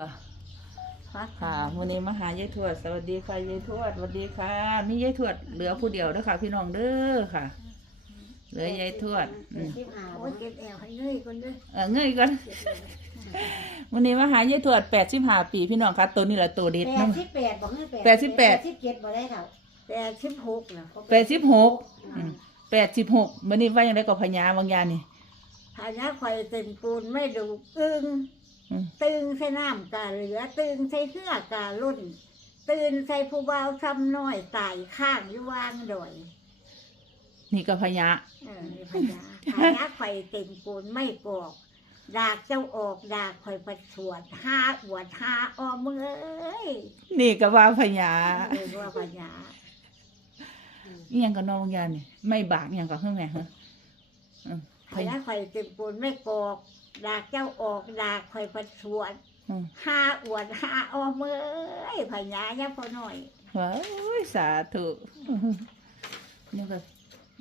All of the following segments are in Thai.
ค่ะวันนี้มาหายายทวด สวัสดีค่ะยายทวดสวัสดีค่ะมียายทวดเหลือผู้เดียวเด้อค่ะ พี่น้องเด้อค่ะ เหลือยายทวดอืมสิบห้าโอ้ยเก็บแอวให้เงยคนเด้อเออเงยก่อนวันนี้มาหายายทวดแปดสิบห้าปีพี่น้องค่ะตัวนี้แหละตัวเด็ดแปเนาะ ดสิบแปดบอกให้แปดแปดสิบแปดสิบเจ็ดบอกได้เท่าแปดสิบหกเหรอแปดสิบหกแปดสิบหกวันนี้ว่ายังได้กับพญาบางอยางนี่ฐานะคอยเต็มปูนไม่ดูอึ้ง อืมตึงใส่น้ำกาเหลือตึงใส่เสื้อกาลุ่น ตื่นใส่ผู้บ่าวทำน้อยตายข้างอยู่วางดอย นี่ก็พญาเออนี่พญาฐานะคอยเต็มปูนไม่กอก ดากเจ้าออกดากคอยประสวดห้าอวดห้าออมเอ้ยนี่ก็ว่าพญาเรียกว่าพญาอีหยังก็นอนบางอยางนี่ไม่บากอีหยังก็เฮื่องไงฮะอืมพพญาญาคอยเต็มปูนไม่กอก ดากเจ้าออกดากคอยประสวดอืม ห้าอวดห้าออมเอ้ยพญาเนี่ยพอหน่อย ว้ายสาธุนี่ก็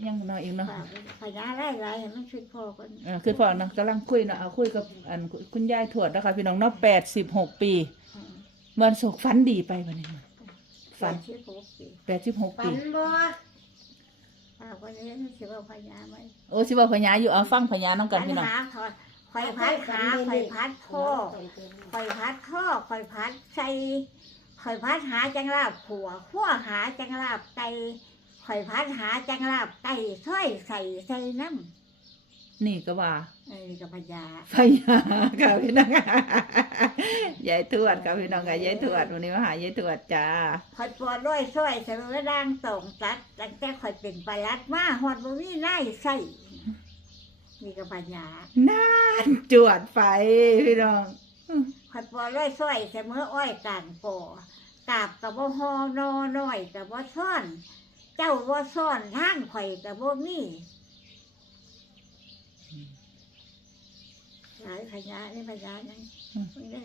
ยังน้อยอีกเนาะฝากพญาไล่ไล่ให้มันช่วยพ่อกันเออคือพอเนาะกำลังคุยเนาะเอาคุยกับอันคุณยายถวดนะคะพี่น้องเนาะแปดสิบหกปีเมื่อสุกฝันดีไปวันนี้ฝันชื่อพกสิแปดสิบหกฝัปี นบ่ฝากวันนี้สิว่าพญาไหมโอ้ชิว่าพญาอยู่เอาฟังพญาน้องกันฝันพี่น้องหาถอด คอยพัดขาคอยพัดพ่อคอยพัดพ่อคอยพัดใส่คอยพัดหาจังลาบขัวขั้วหาจังลาบไตคอยพัดหาจังลาบไตถ้อยใส่ใส่น้ำนี่ก็ว่าเอ้ยกับพญาพญาค่ะพี่น้องยายถวดค่ะพี่น้องค่ะยายถวดวันนี้มาหายายถวดจ้า คอยปวดร้อยซ้อยเสมอด่างตรงตัดตั้งแต่คอยเป็นปลัดมาหอดบ่มีนายใส่ นี่กับพญานานจวดไฟพี่น้องคอยปวดร้อยซ้อยเสมออ้อยกลางปอกาบกับบ่ฮอนอน้อยกับบ่ซ่อน เจ้าบ่ซ่อนทางข่อยกับบ่มีหลายพญานี่พญานั่นนี่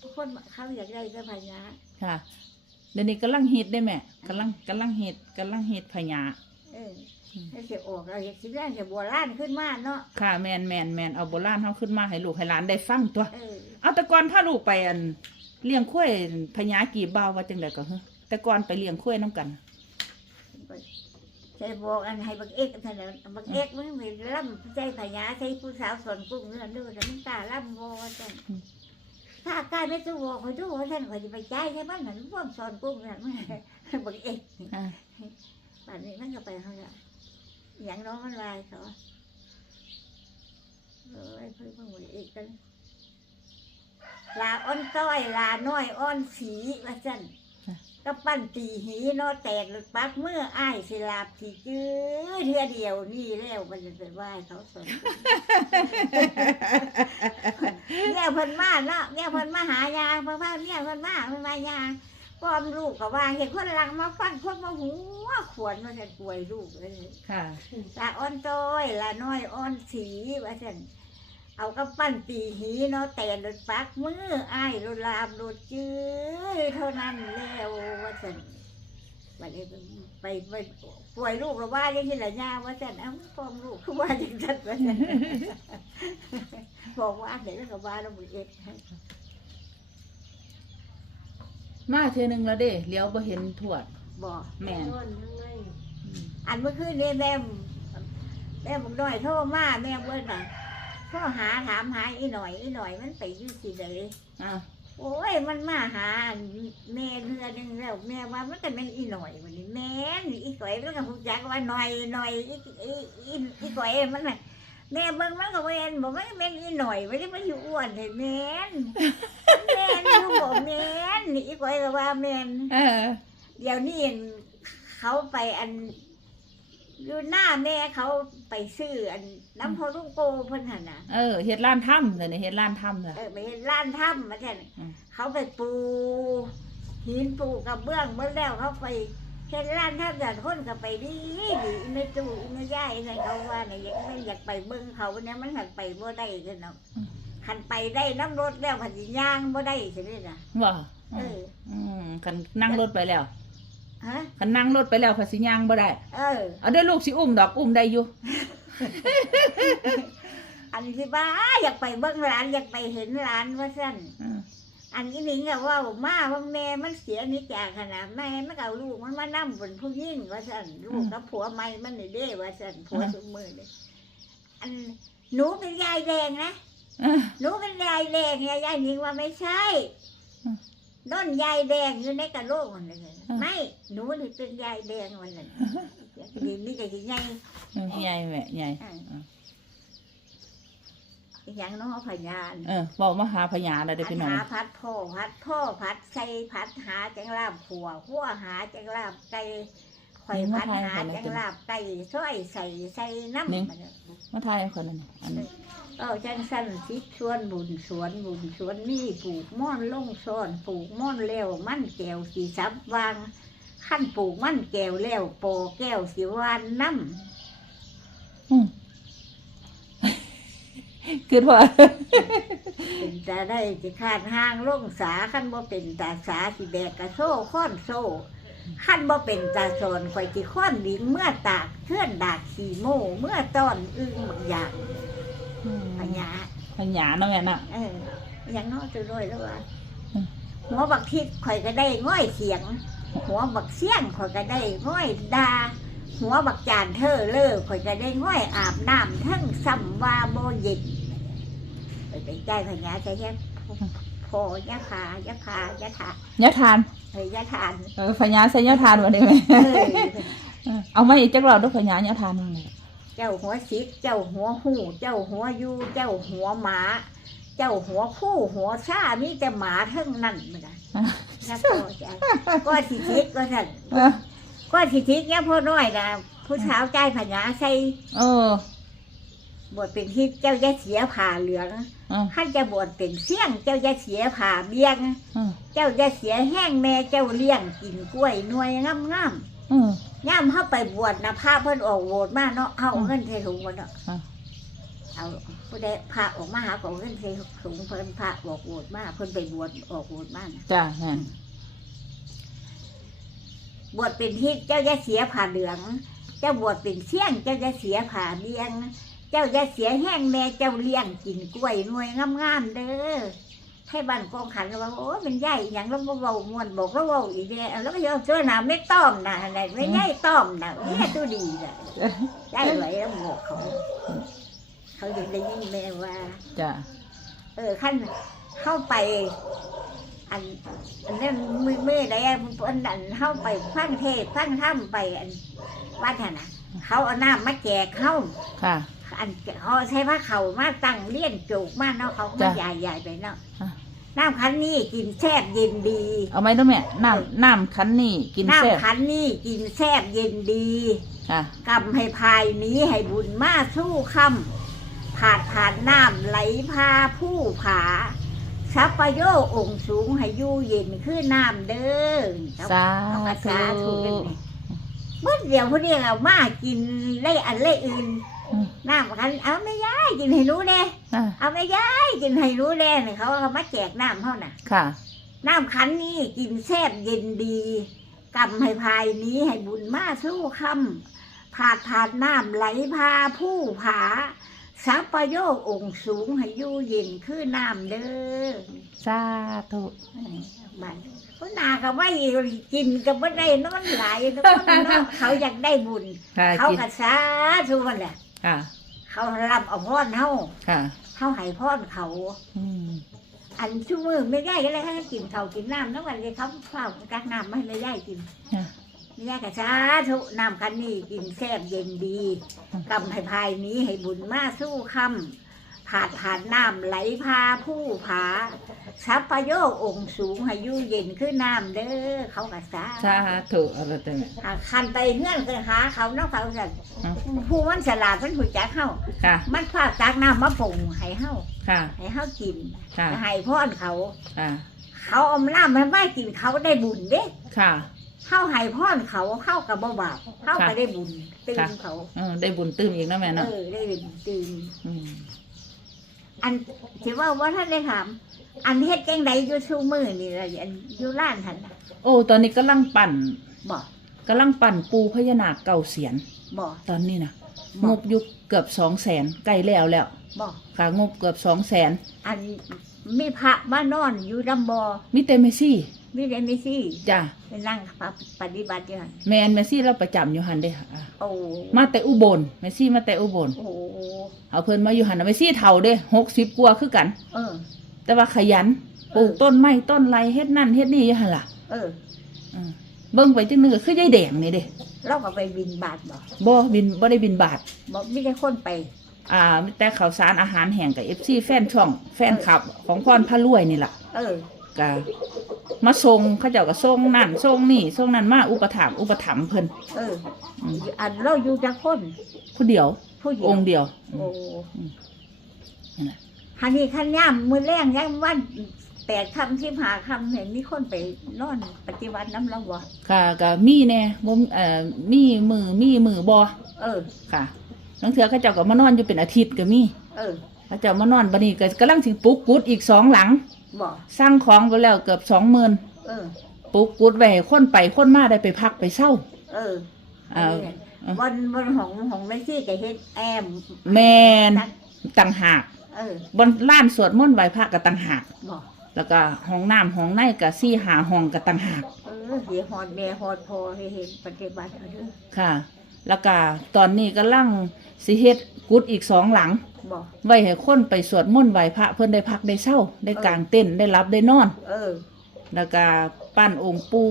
ทุกคนเขาอยากได้ก็พญาค่ะเดี๋ยวนี้กำลังฮิตได้แม่กำลังกำลังฮิตกำลังฮิตพญาเออ ให้เสียออกเราอยากสิแรงเสียบัวล้านขึ้นมาเนาะค่ะแมนแมนแมนเอาโบราณเฮาขึ้นมาให้ลูกให้หลานได้ฟังตัว เออเอาแต่ก่อนถ้าลูกไปอันเลี้ยงข้วยพญากีบบ่าวว่าจังไดก็ฮะแต่ก่อนไปเลี้ยงข้วยน้ำกัน ใส่บอกอันให้บักเอกเท่านั้นบักเอกมึงมีล่ำใจพญาใส่ผู้สาวสวนกุ้งเนื้อดูแต่มันตาล่ำโมว่าจังถ้าการไม่ตู้บอกคอยดูว่าท่านคอยจะไปใจใช่บ้านนั้นพวกสอนกุ้งนั่นมันบักเอกอ่า ป่านนี้มันก็ไปเขาละ อย่างน้องมันลายเขาเออไอ้เพื่อนเพิ่งบักเอกกันลาอ้อนต้อยลาน้อยอ้อนสีว่าจันก็ปั้นตีหีเนอแตกหลุดปักเมื่ออ้ายสิลาบสีจื้อเทือเดียวนี่แล้วมันจะเป็นว่าเขาสนเนี่ยเพิ่นมาเนาะเนี่ยเพิ่นมาหายาเพิ่นว่าเนี่ยเพิ่นมาเพิ่นมายา ความลูกก็ว่าเห็นคนหลังมาฟันคนมาหัวขวนมาฉันป่วยลูกเลยค่ะลาอ้อนต้อยลาน้อยอ้อนสีว่าฉันเอากำปั้นตีหีเนาะแต่หลุดปักมืออ้ายหลุดลาบหลุดจื้อเท่านั้นแล้วว่าฉันวันนี้ไปไปป่วยลูกเราว่าอย่างนี้แหละย่าว่าฉันเอ้าฟอมลูกคือว่าอย่างนั้นว่าฉันบอกว่าเดี๋ยวก็ว่าเราบุเอ็ด มาเทื่อนึงแล้วเด้เลี้ยวบ่เห็นถวด บอกแม่นอันเมื่อคืนนี้แม่แม่บอกหน่อยโทรมาแม่เบิ้ลน่ะโทรหาถามหาอีหน่อยอีหน่อยมันไปอยู่ที่ไหนอ่าโอ้ยมันมาหาอันแม่เรือหนึงแล้วแม่ว่ามันก็เป็นอีหน่อยวันนี้แม่นอีก๋อยมันก็พูดจักว่าหน่อยหน่อยอีอีอีอีก๋อยมันน่ะ แม่เบิ่งมันก็เวนบอกมันเป็นอีหน่อยไม่ได้มันอยู่อ้วนเลยแม่นแม่นอยู่บอกแม่นนี่อีก๋อยก็ว่าแม่นเออ เดี๋ยวนี้เขาไปอันอยู่หน้าแม่เขาไปซื้ออันน้ำพอลุงโกเพิ่นหันน่ะเออเฮ็ดร้านถ้ำเลยนี่เฮ็ดร้านถ้ำเลยเออไปเห็นร้านถ้ำมาแทนอืม เขาไปปูหินปูกระเบื้องเมื่อแล้วเขาไป เห็นร้านถ้ำแต่คนก็ไปดีดีอินตู้อินย่ายอินเขาว่าเนี่ยอยากไม่อยากไปเบิ้งเขาเนี่ยมันหันไปบ่ได้กันเนาะหันไปได้น้ำรถแล้วผันสิย่างบ่ได้ใช่ไหมล่ะว่าเอออืมคันนั่งรถไปแล้วฮะคันนั่งรถไปแล้วภาษีย่างบ่ได้ เออเอาเด้อลูกสิอุ้มดอกอุ้มได้อยู่อันที่บ้าอยากไปเบิ้งร้านอยากไปเห็นร้านว่าสั่น อืมอันนี้นิงก็ว่ามาว่าแม่มันเสียนิจจากขนาดแม่มันเอาลูกมันมานั่บนผู้ยิ่งว่าสั่นลูกกับผัวไม่มันนี่เด้ว่าสั่นผัวสมือเลยอันหนูเป็นยายแดงนะอะหนูเป็นยายแดงยายยายนิงว่าไม่ใช่อืมต้นยายแดงอยู่ในกระโหลกมันเลยไม่หนูนี่เป็นยายแดงวันนั้นดีนี่จะกินไงเออใหญ่แม่ใหญ่ อย่างน้องพญานเออบอกมาหาพญาแล้วเด้อพัดพี่น้อง หาพัดพ่อพัดพ่อพัดใส่พัดหาจังลาบขัวหัวหาจังลาบไก่ข่อยพัดหาจังลาบไก่ซ้อยใส่ใส่น้ำมันน่ะมาทายคนนั้นน่ะอันนี้เอาจังสั้นสิชวนบุญสวนบุญสวนนี่ปลูกม่อนลงซ้อนปลูกม่อนเล้วมั่นแก้วสีซับวางขั้นปลูกมั่นแก้วแล้วโปแก้วสีวานน้ำอืม คือว่าเป็นตาได้สิขาดห้างล่งสาขั้นบ่เป็นตาสาสิแบกกระโซ่ค้อนโซ่ขั้นบ่เป็นตาสอนข่อยสิค้อนดิงเมื่อตากเคลื่อนดากสีโมเมื่อตอนอึ้งบางอย่างพญาพญาเนาะแม่น่ะเอออย่างน้อยตัวด้วยแล้วว่าอืมหัวบักทิศข่อยก็ได้ง่อยเสียง หัวบักเสียงข่อยก็ได้ง่อยดาหัวบักจานเธอเล่อข่อยก็ได้ง่อยอาบน้ำทั้งซ้ำว่าโบเย็น ไปไปใจพญาใจแค่พอยะคายะคายะถายะทานเฮ้ยยะทานเออพญาใส่ยะทานวันนี้ไหมเอ้ยเออเอามาอีกจักรอบด้วยพญายะทานว่าไงเจ้าหัวสิกเจ้าหัวหูเจ้าหัวยูเจ้าหัวหมา เจ้าหัวคู่หัวซ่ามีแต่หมาทั้งนั้นมันนะอะนักโทษจ้ะก็สิทิกว่าสั่นเออก็สิทิกเนี่ยพ่อน้อยนะผู้สาวใจพญาใส่เออบวชเป็นทิพย์เจ้าจะเสียผ่าเหลือง เออขั้นจะบวชเป็นเสี่ยงเจ้าจะเสียผ่าเบี้ยงเออเจ้าจะเสียแห้งแม่เจ้าเลี้ยงกินกล้วยหน่วยงามงามเออๆย่ามเข้าไปบวชนะพระเพิ่นออกโบสถ์มาเนาะเอาเงินใส่ถุงมาเนาะอะ เอาผู้ใดพระออกมาหาของเงินใส่ถุงเพิ่นพระออกโบสถ์มาเพิ่นไปบวชออกโบสถ์มานะจ้าแม่นบวชเป็นทิศเจ้าจะเสียผ่าเหลือง เจ้าบวชเป็นเสี่ยงเจ้าจะเสียผ่าเบี้ยง เจ้าจะเสียแห้งแม่เจ้าเลี้ยงกินกล้วยหน่วยงามๆเด้อให้บ้านกองขันว่าโอ้เป็นใหญ่อย่างเราเบาๆมวนบอกเราเบาอีเดียแล้วก็เอาเจ้าหนาไม่ต้อมนะอะไรไม่ใหญ่ต้อมนะเนี่ยตัวดีนะได้ไหวแล้วหมกเขา เขาอยากได้ยินแม่ว่าจ้าเออขั้นเข้าไปอันอันนั้นมือมือใดอันอันนั้นเข้าไปฟังเทศฟังถ้ำไปอันวัดน่ะนะเขาเอาน้ำมาแจกเข้าค่ะ อันเขาใช้ผ้าเขาวมาตั้งเลี้ยนจูกมาเนาะเขาก็จ้ะใหญ่ๆไปเนาะอะ น้ำคันนี้กินแซ่บเย็นดี เอาไหมด้วยแม่น้ำน้ำคันนี่กินแซ่บน้ำคันนี้กินแซ่บเย็นดีค่ะกำให้พายหนี้ให้บุญมาสู้คำผาดผ่านน้ำไหลพาผู้ผาสัพพโยองค์สูงให้อยู่เย็นคือน้ำเด้อสาเอาภาธุษาถูกกันนี่เมื่อเดียวพอดีเอามากินไล่อันไล่อื่นอืม น้ำคันเอาไม่ย้ายกินให้รู้เด้อะเอาไม่ย้ายกินให้รู้เด้เนี่ยเขาเอามาแจกน้ำเขาน่ะ ค่ะ น้ำคันนี้กินแซ่บเย็นดีกำให้พายนี้ให้บุญมาสู้คำผาดผาดน้ำไหลพาผู้ผาสัพพโยกองค์สูงให้อยู่เย็นคือน้ำเด้อสาธุบันเขานากับว่ากินกับว่าได้นอนหลายทุกคนเนาะเขาอยากได้บุญ ค่ะเขากินกระสาทุกคนแหละ ค่ะ เขารับเอาพรเฮาค่ะเขาให้พรเขา อืมอันชั่วมือไม่ได้ก็เลยให้กินเขาวกินน้ำทั้งวันเลยเขาเฝ้ากักน้ำไม่ให้ไม่ได้กินค่ะ ไม่ได้กระชาทุน้ำคันนี้กินแซ่บเย็นดีกำให้พายนี้ให้บุญมาสู้คำ ผาดผ่านน้ำไหลพาผู้ผาสัพพโยกองค์สูงให้อยู่เย็นคือน้ำเด้อเขากระชาสาธุอะไรแต่แม่หาคันไปเงื่อนไปหาเขาเนาะเขาสั่นอืม ผู้มันฉลาดมันหูจักเข้า ค่ะ มันพาตักน้ำมาปรุงให้เฮาค่ะ ให้เฮากินค่ะ ให้พรเขา ค่ะ เขาเอาน้ำมาไม่กินเขาได้บุญเด้ค่ะ เข้าให้พรเขาเข้ากับบ่บาปเข้าก็ได้บุญตื่นค่ะเขา เออได้บุญตื้มอีกนะแม่เอเนาะอได้บุญตื่น อืม อันที่ว่าว่าท่านได้ถาม อันเฮ็ดจังใดอยู่ชูมือนี่ละอันอยู่ร้านท่านน่ะโอ้ ตอนนี้กำลังปั่นบอกกำลังปั่นปูพญานาคเก่าเสียนบอกตอนนี้นะบงอกบอยุคเกือบสองแสนใกล้แล้วแล้วบอกค่ะงบเกือบสองแสนอันมีพระมานอนอยู่ลำบอมีแต่เมซี่ มีแต่ไม่ซี่จ้ะไปนั่งปฏิบัติอยู่หั่นแมนเมซี่เราประจำอยู่หันเด้ค่ะโอ้มาแต่อุบลเมซี่มาแต่อุบล โอ้เอาเพิ่นมาอยู่หันน่ะเมซี่เฒ่าเด้หกสิบกว่าคือกัน เออ แต่ว่าขยันปลูกต้นไม้ต้นไรเฮ็ดนั่นเฮ็ดนี่อยู่หั่นล่ะเออ อืมเบิ่งไปจังนึงก็คือยายแดงนี่เด้เราก็ไปบินบาทบ่บ่บินบ่ได้บินบาทบ่มีแต่คนไป อ่าแต่ข่าวสารอาหารแห่งกับ FC แฟนช่อง แฟนคลับ ของพรพระรวยนี่ล่ะเออ ก็ มาส่งเขาเจ้าก็ส่งนั่นส่งนี่ส่งนั่นมาอุปถัมภ์อุปถัมภ์เพิ่นเอออืมอันเราอยู่จักคนผู้เดียว ผู้หญิงองค์เดียวโอ้นั่นแหละฮันนี่ขันย่ามมือแรงยังวันแปดคำที่หาคำเห็นมีคนไปนอนปฏิวัติน้ำเราบ่ค่ะก็มีแน่บ่มเอ่อมีมือมีมือบ่เออ ค่ะบางเทื่อเขาเจ้าก็มานอนอยู่เป็นอาทิตย์ก็มีเออ เขาเจ้ามานอนบัดนี้ก็กำลังสิปลุกกุดอีกสองหลัง บ่สร้างของไปแล้วเกือบ20,000เออ ปลุกกุดไว้ให้คนไปคนมาได้ไปพักไปเศร้า เออเอาอันนี้วันวันของของแม่ซี่ก็เฮ็ดแอมแม่นตักต่างหากเออบนล้านสวดมนต์ไหว้พระก็ต่างหากบ่แล้วก็ห้องน้ำห้องในก็สี่หาห้องก็ต่างหากเออเดี๋ยวฮอดแม่ฮอดพอให้เห็นปฏิบัติเอาเด้อค่ะ แล้วก็ตอนนี้ก็ลังสิเฮ็ดกุดอีกสองหลัง บ่ไว้ให้คนไปสวดมนต์ไหว้พระเพิ่นได้พักได้เศร้าได้กางเต้นท์ได้รับได้นอน เออ แล้วก็ปั้นองค์ปู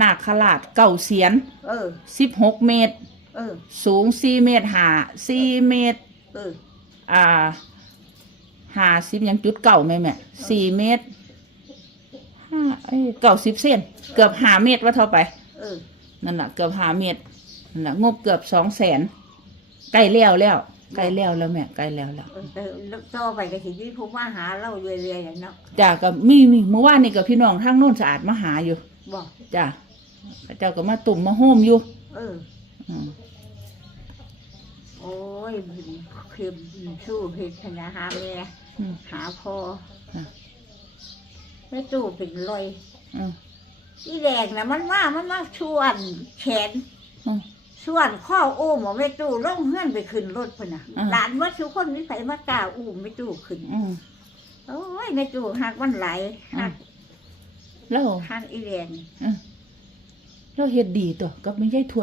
นาคราชเก่าเสียนเออ สิบหกเมตร เออ สูงสี่เมตรหาสี่เมตร เออ อ่าหาสิบยังจุดเก่าแม่แม่สี่เมตรห้าเอ้ยเก่าสิบเซนเกือบหาเมตรว่าเท่าไป เออ นั่นแหละเกือบหาเมตรนั่นแหละงบเกือบสองแสนใกล้แล้วแล้ว ใกล้แล้วแล้วแม่ใกล้แล้วแล้วเออเออต่อไปก็สิมีผู้มาหาเราเรื่อยๆอย่างเนาะจ้าก็มีมีเมื่อวานนี่กับพี่น้องทางโน้นสะอาดมาหาอยู่บ่จ้าเจ้าก็มาตุ่มมาโฮมอยู่ เอออืมโอ้ยคือสู้เห็ดพนาหาแม่อืม หาพออะไม่ตู้เป็นรอยอืม อีแดงนะมันว่ามันว่าชวนแขนอืม ชวนข้ออุ้มเอาไม่ตู้ล่องเฮือนไปขึ้นรถพนนะอ่าหลานว่าทุกคนนิสัยมากล้าอุ้มไม่ตู้ขึ้นอืม โอ้ยไม่ตู้หักมันไหลายหักแล้วหักอีแดงอืมแล้วเฮ็ดดีตัวกับไม่ใช่ทวด